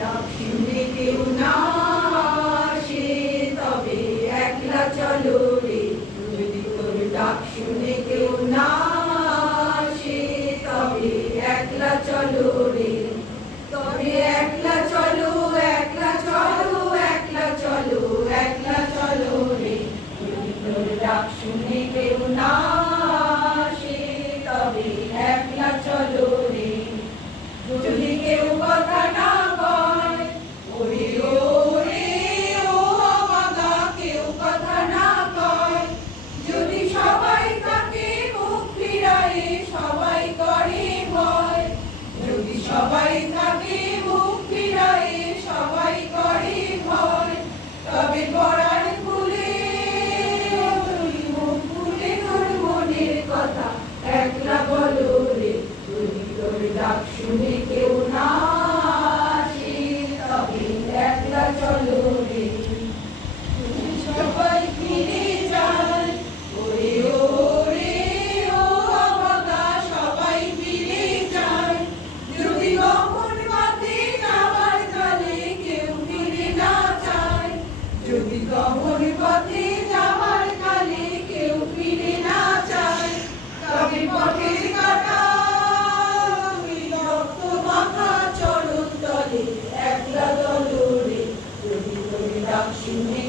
ডাক শুনে কেউ না আসে তবে একলা চলো রে। যদি তোর ডাক শুনে কেউ না আসে তবে একলা চলো রে। তবে একলা চলো, একলা চলো, একলা চলো, একলা চলো রে। যদি তোর ডাক শুনে কেউ না আসে তবে একলা চলো রে। যদি কেউ কথা না কয়, ওরে ওরে ও বাবা, কেউ কথা না কয়, যদি সবাই তাকে মুখ ফিরায় সবাই করে ভয়। যদি সবাই তাকে মুখ ফিরায় সবাই করে ভয়, তবে পরাণ খুলে তুই মুখ খুলে তোর মনের কথা একলা বলো রে। যদি তোর ডাক শুনে কেউ না আসে তবে একলা চলো রে। সবাই ফিরে যায়, ওরে ওরে ও বাবা, সবাই ফিরে যায়। যদি গহন পথে যাওয়ার কালে কেউ ফিরে না চায়, যদি গহন পথে যাওয়ার কালে কেউ ফিরে না চায়, তবে পথের কাটা তুই রক্ত মাখা চরণ তলে একলা চলো রে। যদি তোর ডাক শুনে